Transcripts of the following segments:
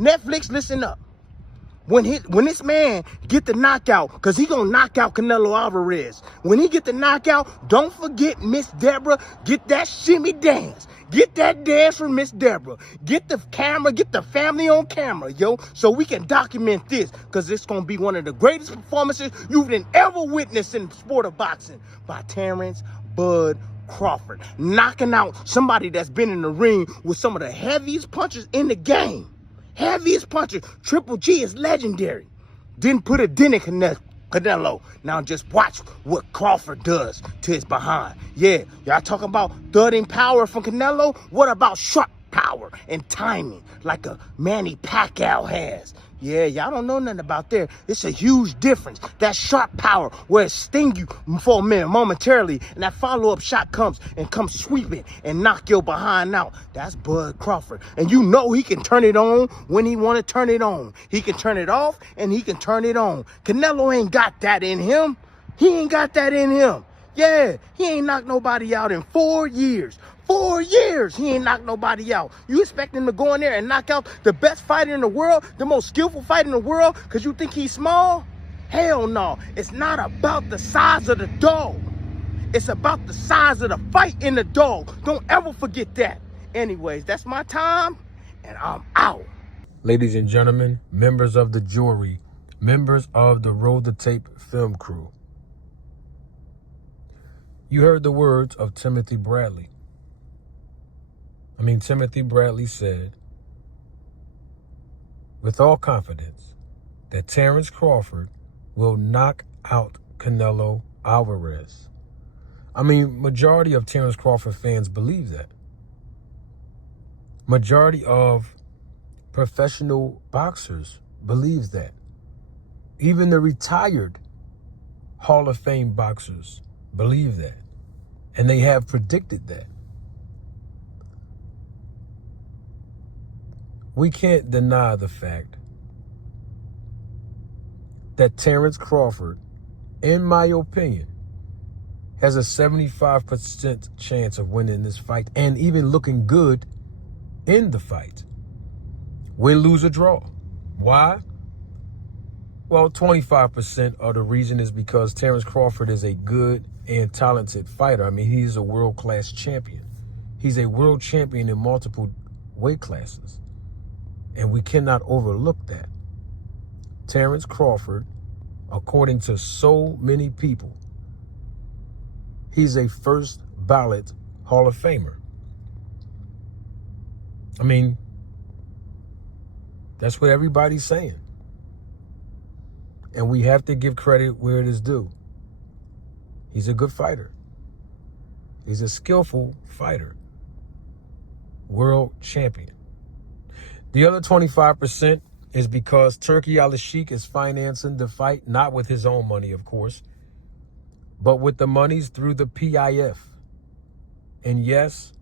Netflix, listen up. When this man get the knockout, because he going to knock out Canelo Alvarez. When he get the knockout, don't forget Miss Deborah. Get that shimmy dance. Get that dance from Miss Deborah. Get the camera, get the family on camera, yo, so we can document this, because it's going to be one of the greatest performances you've ever witnessed in the sport of boxing by Terence Bud Crawford. Knocking out somebody that's been in the ring with some of the heaviest punchers in the game. Heaviest puncher. Triple G is legendary. Didn't put a dent in Canelo. Now just watch what Crawford does to his behind. Yeah, y'all talking about thudding power from Canelo? What about sharp power and timing like a Manny Pacquiao has? Yeah, y'all don't know nothing about there. It's a huge difference. That sharp power where it sting you for a minute momentarily, and that follow-up shot comes sweeping and knock your behind out. That's Bud Crawford. And you know he can turn it on when he want to turn it on. He can turn it off and he can turn it on. Canelo ain't got that in him. He ain't got that in him. Yeah, he ain't knocked nobody out in 4 years. 4 years, he ain't knocked nobody out. You expect him to go in there and knock out the best fighter in the world, the most skillful fighter in the world, because you think he's small? Hell no. It's not about the size of the dog. It's about the size of the fight in the dog. Don't ever forget that. Anyways, that's my time, and I'm out. Ladies and gentlemen, members of the jury, members of the Roll the Tape film crew, you heard the words of Timothy Bradley. Timothy Bradley said, with all confidence, that Terence Crawford will knock out Canelo Alvarez. Majority of Terence Crawford fans believe that. Majority of professional boxers believes that. Even the retired Hall of Fame boxers believe that. And they have predicted that. We can't deny the fact that Terence Crawford, in my opinion, has a 75% chance of winning this fight and even looking good in the fight. Win, lose, or draw. Why? Well, 25% of the reason is because Terence Crawford is a good and talented fighter. He's a world-class champion. He's a world champion in multiple weight classes. And we cannot overlook that. Terence Crawford, according to so many people, he's a first ballot Hall of Famer. That's what everybody's saying. And we have to give credit where it is due. He's a good fighter. He's a skillful fighter. World champion. The other 25% is because Turki Al-Sheikh is financing the fight, not with his own money, of course, but with the monies through the PIF. And yes,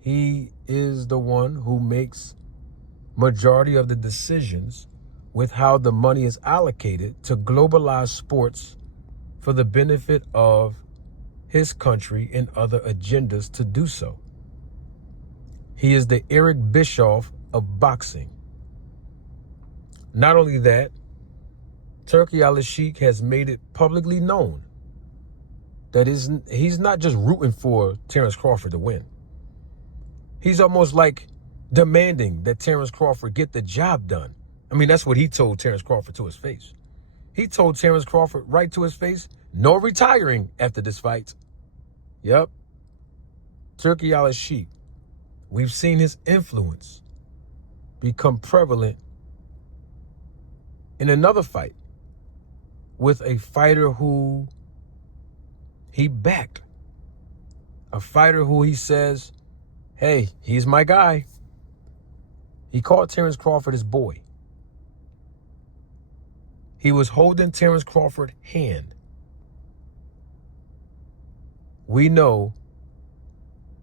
he is the one who makes majority of the decisions with how the money is allocated to globalize sports for the benefit of his country and other agendas to do so. He is the Eric Bischoff of boxing. Not only that, Turki Al-Sheikh has made it publicly known that he's not just rooting for Terence Crawford to win. He's almost like demanding that Terence Crawford get the job done. That's what he told Terence Crawford to his face. He told Terence Crawford right to his face, no retiring after this fight. Yep. Turki Al-Sheikh. We've seen his influence become prevalent in another fight with a fighter who he backed. A fighter who he says, hey, he's my guy. He called Terence Crawford his boy. He was holding Terence Crawford's hand. We know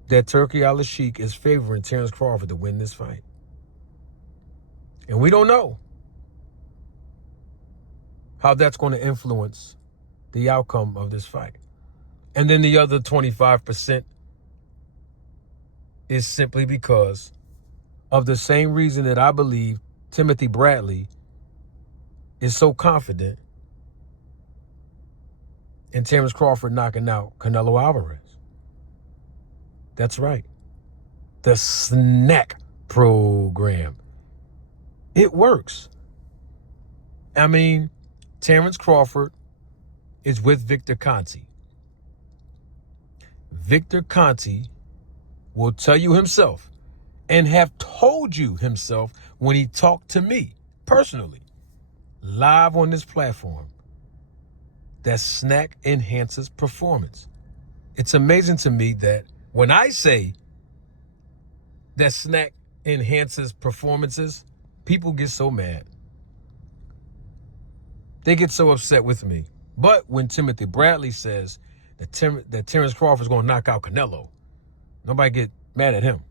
that Turki Al-Sheikh is favoring Terence Crawford to win this fight. And we don't know how that's going to influence the outcome of this fight. And then the other 25% is simply because of the same reason that I believe Timothy Bradley is so confident in Terence Crawford knocking out Canelo Alvarez. That's right. The SNAC program. It works. I mean, Terence Crawford is with Victor Conte. Victor Conte will tell you himself and have told you himself when he talked to me personally, live on this platform, that SNAC enhances performance. It's amazing to me that when I say that SNAC enhances performances, people get so mad. They get so upset with me. But when Timothy Bradley says that Terence Crawford is going to knock out Canelo, nobody get mad at him.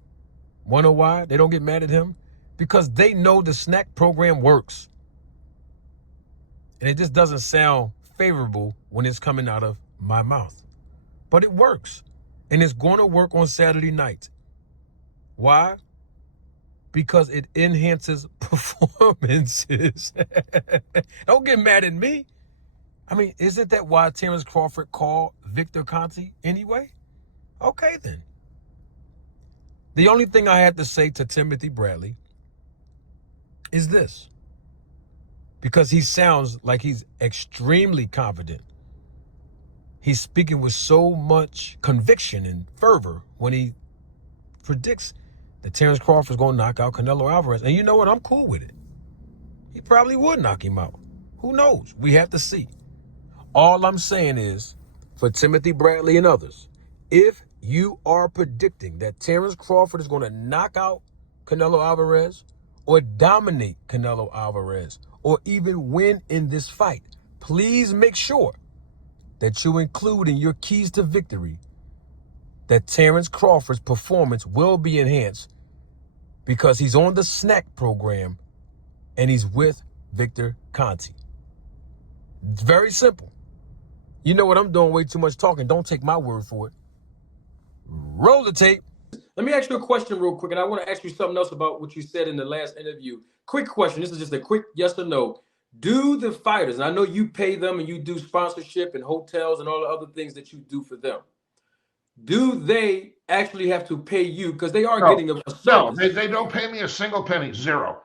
Want to know why they don't get mad at him? Because they know the SNAC program works. And it just doesn't sound favorable when it's coming out of my mouth. But it works. And it's going to work on Saturday night. Why? Because it enhances performances. Don't get mad at me. I mean, isn't that why Terence Crawford called Victor Conte anyway? Okay, then. The only thing I had to say to Timothy Bradley is this. Because he sounds like he's extremely confident. He's speaking with so much conviction and fervor when he predicts that Terence Crawford's going to knock out Canelo Alvarez. And you know what? I'm cool with it. He probably would knock him out. Who knows? We have to see. All I'm saying is, for Timothy Bradley and others, if you are predicting that Terence Crawford is going to knock out Canelo Alvarez or dominate Canelo Alvarez or even win in this fight, please make sure that you include in your keys to victory that Terence Crawford's performance will be enhanced because he's on the SNAC program and he's with Victor Conte. It's very simple. You know what? I'm doing way too much talking. Don't take my word for it. Roll the tape. Let me ask you a question real quick, and I want to ask you something else about what you said in the last interview. Quick question. This is just a quick yes or no. Do the fighters, and I know you pay them and you do sponsorship and hotels and all the other things that you do for them, do they actually have to pay you? Because they are getting a service. No, they don't pay me a single penny. Zero.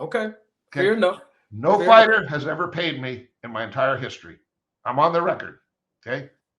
Okay. Fair enough. No fighter has ever paid me in my entire history. I'm on the record. Okay.